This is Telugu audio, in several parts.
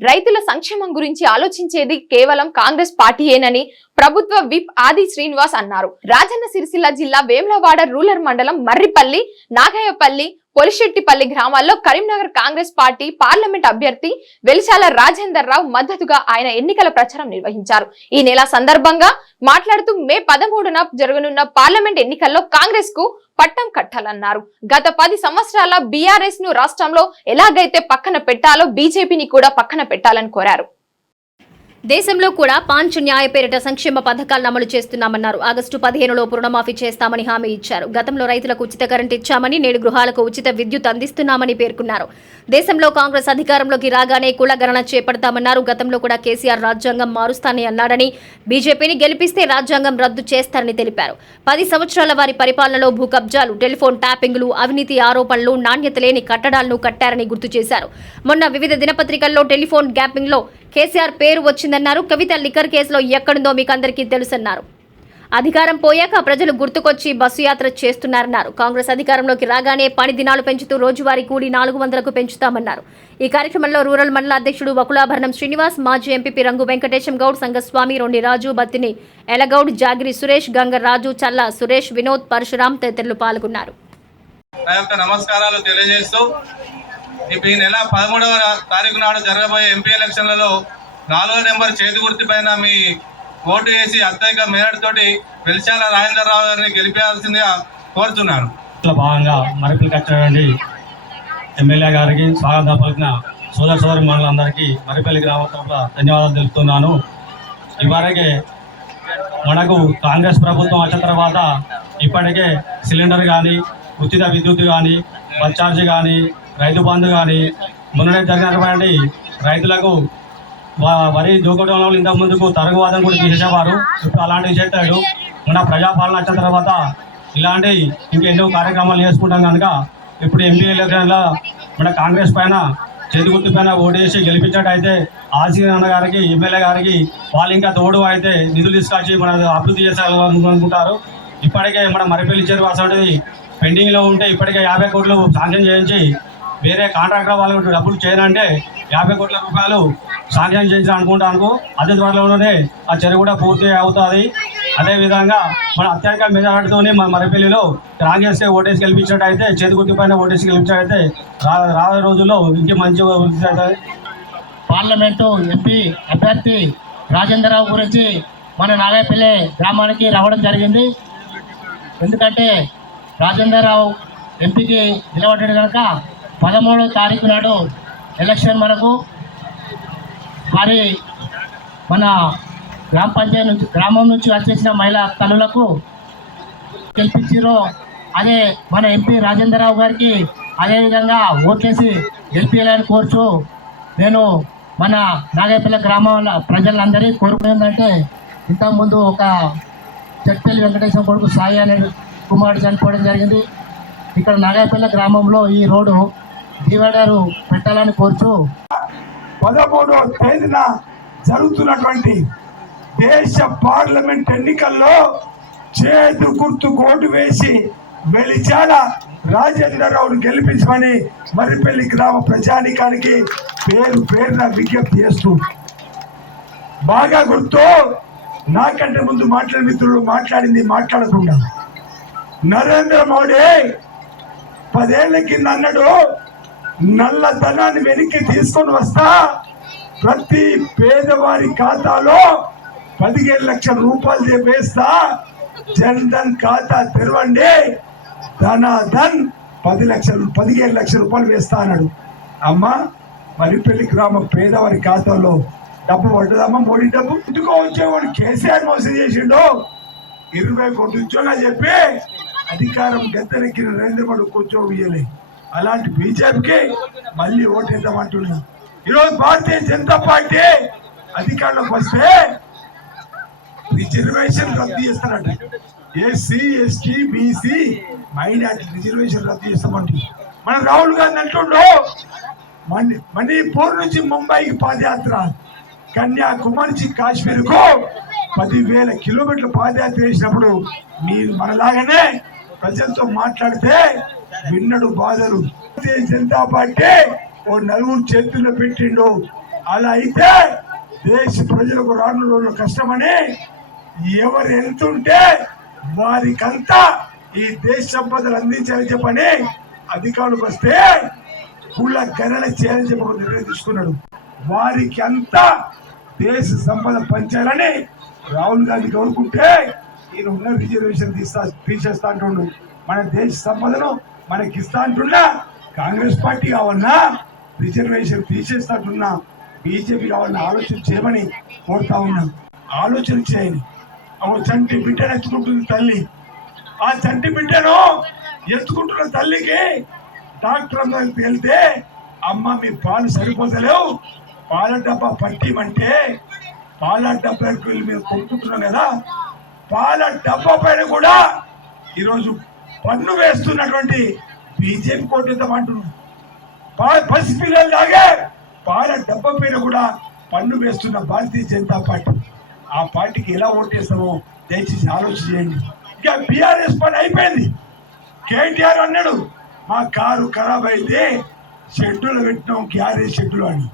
రైతుల సంక్షేమం గురించి ఆలోచించేది కేవలం కాంగ్రెస్ పార్టీయేనని ప్రభుత్వ విప్ ఆది శ్రీనివాస్ అన్నారు. రాజన్న సిరిసిల్ల జిల్లా వేములవాడ రూరల్ మండలం మర్రిపల్లి నాగయ్యపల్లి పొలిశెట్టిపల్లి గ్రామాల్లో కరీంనగర్ కాంగ్రెస్ పార్టీ పార్లమెంట్ అభ్యర్థి వెలిశాల రాజేందర్ రావు మద్దతుగా ఆయన ఎన్నికల ప్రచారం నిర్వహించారు. ఈ నెల సందర్భంగా మాట్లాడుతూ మే పదమూడున జరగనున్న పార్లమెంట్ ఎన్నికల్లో కాంగ్రెస్కు పట్టం కట్టాలన్నారు. గత పది సంవత్సరాల బీఆర్ఎస్ను రాష్ట్రంలో ఎలాగైతే పక్కన పెట్టాలో బీజేపీని కూడా పక్కన పెట్టాలని కోరారు. దేశంలో కూడా పాంచ్ న్యాయ పేరిట సంక్షేమ పథకాలను అమలు చేస్తున్నామన్నారు. ఆగస్టు పదిహేనులో రుణమాఫీ చేస్తామని హామీ ఇచ్చారు. గతంలో రైతులకు ఉచిత కరెంట్ ఇచ్చామని నేడు గృహాలకు ఉచిత విద్యుత్ అందిస్తున్నామని పేర్కొన్నారు. దేశంలో కాంగ్రెస్ అధికారంలోకి రాగానే కులగణన చేపడతామన్నారు. గతంలో కూడా కేసీఆర్ రాజ్యాంగం మారుస్తానని అన్నాడని బీజేపీని గెలిపిస్తే రాజ్యాంగం రద్దు చేస్తారని తెలిపారు. పది సంవత్సరాల వారి పరిపాలనలో భూ కబ్జాలు టెలిఫోన్ ట్యాపింగ్లు అవినీతి ఆరోపణలు నాణ్యత లేని కట్టడాలను కట్టారని గుర్తు చేశారు. మొన్న వివిధ దినపత్రికల్లో టెలిఫోన్ గ్యాపింగ్లో కేసీఆర్ పేరు వచ్చిందన్నారు. కవిత లిక్కర్ కేసులో ఎక్కడుందో మీకు అందరికీ తెలుసన్నారు. అధికారం పోయాక ప్రజలు గుర్తుకొచ్చి బస్సు యాత్ర చేస్తున్నారన్నారు. కాంగ్రెస్ అధికారంలోకి రాగానే పని దినాలు పెంచుతూ రోజువారీ కూడి నాలుగు వందలకు పెంచుతామన్నారు. ఈ కార్యక్రమంలో రూరల్ మండల అధ్యక్షుడు వకులాభరణం శ్రీనివాస్ మాజీ ఎంపీపీ రంగు వెంకటేశం గౌడ్ సంగస్వామి రొండి రాజు బత్తిని ఎలగౌడ్ జాగిరి సురేష్ గంగరాజు చల్ల సురేష్ వినోద్ పరశురాం తదితరులు పాల్గొన్నారు. నమస్కారాలు తెలియజేస్తూ ఈ నెల పదమూడవ తారీఖు నాడు జరగబోయే ఎంపీ ఎలక్షన్లలో నాలుగో నెంబర్ చేతి గుర్తు పైన మీ ఓటు వేసి అత్యధిక మేరడ్ తోటి వెలిశాల రాజేంద్రరావు గారిని గెలిపేయాల్సిందిగా కోరుతున్నాను. భాగంగా మరిపిల్కి వచ్చినటువంటి ఎమ్మెల్యే గారికి స్వాగతం పలికిన సోదర సోదరి మండలందరికీ మరిపల్లి గ్రామ ధన్యవాదాలు తెలుపుతున్నాను. ఇవరకే మనకు కాంగ్రెస్ ప్రభుత్వం వచ్చిన తర్వాత ఇప్పటికే సిలిండర్ కానీ ఉచిత విద్యుత్ కానీ బస్ ఛార్జ్ కానీ రైతు బంధు కానీ మొన్ననే జరిగినటువంటి రైతులకు వరి దూకడంలో ఇంతకు ముందుకు తరుగువాదం కూడా చేసేవారు ఇప్పుడు అలాంటివి చేస్తాడు. మన ప్రజాపాలన వచ్చిన తర్వాత ఇలాంటి ఇంకెన్నో కార్యక్రమాలు చేసుకుంటాం కనుక ఇప్పుడు ఎంపీ ఎలక్షన్లో మన కాంగ్రెస్ పైన చేతి గుర్తు పైన ఓటేసి గెలిపించినట్టయితే ఆసీ అన్న గారికి ఎమ్మెల్యే గారికి వాళ్ళు ఇంకా తోడు అయితే నిధులు తీసుకొచ్చి మన అభివృద్ధి చేయాలనుకుంటారు ఇప్పటికే మన మరిపల్లి చెరువు అసలు పెండింగ్లో ఉంటే ఇప్పటికే యాభై కోట్లు శాంక్షన్ చేయించి వేరే కాంట్రాక్టర్ వాళ్ళకి డబ్బులు చేయనంటే యాభై కోట్ల రూపాయలు శాంక్షన్ చేసి అనుకుంటాను అతి త్వరలోనే ఆ చెరువు కూడా పూర్తి అవుతుంది. అదేవిధంగా మన అత్యధిక మెజారిటీతోనే మన మరపల్లిలో కాంగ్రెస్ ఓటేసి గెలిపించినట్టయితే చేతి పైన ఓటేసి గెలిపించినట్టయితే రా రాబోయే రోజుల్లో ఇంకే మంచి అవుతుంది. పార్లమెంటు ఎంపీ అభ్యర్థి రాజేంద్రరావు గురించి మన నాగాయపల్లి గ్రామానికి రావడం జరిగింది. ఎందుకంటే రాజేంద్రరావు ఎంపీకి నిలబడ్డాడు కనుక పదమూడో తారీఖు నాడు ఎలక్షన్ మనకు. మరి మన గ్రామ పంచాయతీ నుంచి గ్రామం నుంచి వచ్చేసిన మహిళా తల్లులకు గెలిపించారో అదే మన ఎంపీ రాజేంద్రరావు గారికి అదేవిధంగా ఓట్లేసి గెలిపించాలని కోరుచు నేను మన నాగేపల్లి గ్రామంలో ప్రజలందరినీ కోరుకునేందంటే ఇంతకుముందు ఒక చెట్టెల్లి వెంకటేశ్వర కొడుకు సాయి అనే కుమారుడు చనిపోవడం జరిగింది. ఇక్కడ నాగేపల్లి గ్రామంలో ఈ రోడ్డు డివైడర్ పెట్టాలని కోరుచు పదమూడవ తేదీన జరుగుతున్నటువంటి దేశ పార్లమెంట్ ఎన్నికల్లో చేతు గుర్తు కోటు వేసి వెలిచాల రాజేంద్రరావును గెలిపించమని మరిపల్లి గ్రామ ప్రజానికానికి పేరు పేరున విజ్ఞప్తి చేస్తూ బాగా గుర్తు నాకంటే ముందు మాట్లాడిన మిత్రులు మాట్లాడింది మాట్లాడకుండా నరేంద్ర మోడీ పదేళ్ళ కింద అన్నాడు నల్లధనాన్ని వెనక్కి తీసుకొని వస్తా. ప్రతి పేదవారి ఖాతాలో పదిహేను లక్షల రూపాయలు చెప్పేస్తా వేస్తా. జన్ ధన్ ఖాతా తెరవండి. ధనాధన్ పది లక్షలు పదిహేను లక్షల రూపాయలు వేస్తా అన్నాడు. అమ్మ మరిపల్లి గ్రామ పేదవారి ఖాతాలో డబ్బు పడ్డదమ్మా మోడీ డబ్బు. ఇంటికో వచ్చేవాడు కేసీఆర్ మోసం చేసిండు. ఇరవై కోట్లు ఉద్యోగాలు చెప్పి అధికారం గద్దెనెక్కిన నరేంద్ర మోడీ కూర్చోవి అలాంటి బీజేపీకి మళ్ళీ ఓటేద్దామంటున్నాం. ఈరోజు భారతీయ జనతా పార్టీ అధికారంలోకి వస్తే రిజర్వేషన్ రద్దు చేస్తారంట. SC ST BC minority reservation రద్దు చేస్తామంట. మన రాహుల్ గాంధీ అంటుండో మణి మణిపూర్ నుంచి ముంబైకి పాదయాత్ర కన్యాకుమారి నుంచి కాశ్మీర్కు పదివేల కిలోమీటర్ల పాదయాత్ర చేసినప్పుడు మీరు మనలాగానే ప్రజలతో మాట్లాడితే విన్నడు బాధలు. భారతీయ జనతా పార్టీ ఓ నలుగురు చేతుల్లో పెట్టిండు. అలా అయితే దేశ ప్రజలకు రాను రోజులు కష్టమని ఎవరు ఎంతుంటే వారికంతా ఈ దేశ సంపదలు అందించాలని చెప్పని అధికారులకు వస్తే కుల గణన చేయాలని చెప్పి ఒక నిర్ణయం తీసుకున్నాడు. వారికి అంతా దేశ సంపద పంచాలని రాహుల్ గాంధీ కోరుకుంటే ఈయన ఉన్న రిజర్వేషన్ తీస్తా తీసేస్తా అంటుండు. మన దేశ సంపదను మనకి ఇస్తా అంటున్నా కాంగ్రెస్ పార్టీ కావన్నా రిజర్వేషన్ తీసేస్తా అంటున్నా బీజేపీ కావాలన్నా ఆలోచన చేయమని కోరుతా ఉన్నా. ఆలోచన చేయండి. ఒక చంటి బిడ్డను ఎత్తుకుంటుంది తల్లి. ఆ చంటి బిడ్డను ఎత్తుకుంటున్న తల్లికి డాక్టర్ అందరికి వెళ్తే అమ్మ మీ పాలు సరిపోతలేవు. పాల డబ్బా పట్టిమంటే పాల డబ్బాకి వెళ్ళి మీరు కొనుక్కుంటున్నాం కదా. పాల డబ్బా పైన కూడా ఈరోజు పన్ను వేస్తున్నటువంటి బీజేపీ కోటేద్దామంటున్నారు పా- పసిపిల్లలు లాగే పాల డబ్బా పైన కూడా పన్ను వేస్తున్న భారతీయ జనతా పార్టీ. ఆ పార్టీకి ఎలా ఓటేస్తామో దయచేసి ఆలోచన చేయండి. ఇక బీఆర్ఎస్ పని అయిపోయింది. కేటీఆర్ అన్నాడు మా కారు ఖరాబ్ అయితే షెడ్యూల్ పెట్టినాం క్యారేజ్ షెడ్యూల్ అని.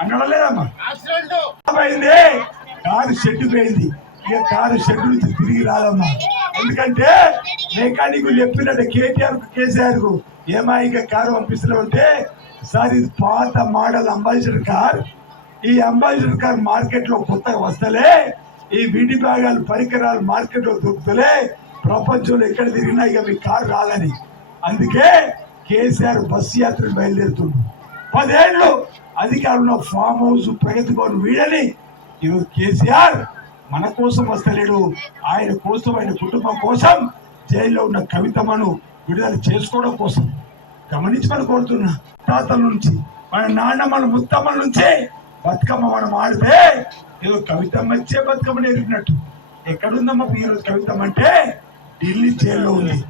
అన్నాడా లేదమ్మా? ఖరాబ్ అయింది కారు షెడ్ పోయింది ఇక కారు షెడ్ నుంచి తిరిగి రాదమ్మా. ఎందుకంటే మెకానిక్ చెప్పినట్టు కేటీఆర్ కేసీఆర్కు ఏమా ఇక కారు పంపిస్తున్నామంటే సార్ ఇది పాత మోడల్ అంబాసిడర్ కార్. ఈ అంబాసిడర్ కార్ మార్కెట్లో కొత్తగా వస్తలే. ఈ విడి భాగాలు పరికరాలు మార్కెట్లో దొరుకుతలే. ప్రపంచంలో ఎక్కడ తిరిగినా ఇక మీ కారు రాదని. అందుకే కేసీఆర్ బస్సు యాత్ర బయలుదేరుతుంది పదేళ్ళు అధికారంలో ఫామ్ హౌస్ ప్రగతి భవన్ వీడని ఈరోజు కేసీఆర్ మన కోసం వస్తలేడు. ఆయన కోసం ఆయన కుటుంబం కోసం జైల్లో ఉన్న కవితమ్మను విడుదల చేసుకోవడం కోసం గమనించమని కోరుతున్నా. తాతల నుంచి మన నాన్నమ్మల ముత్తమ్మల నుంచి బతుకమ్మ మనం ఆడితే ఏదో కవితమ్మ ఇచ్చే బతుకమ్మ నేర్పినట్టు. ఎక్కడుందమ్మ ఈరోజు కవితమ్మ అంటే? ఢిల్లీ జైల్లో ఉంది.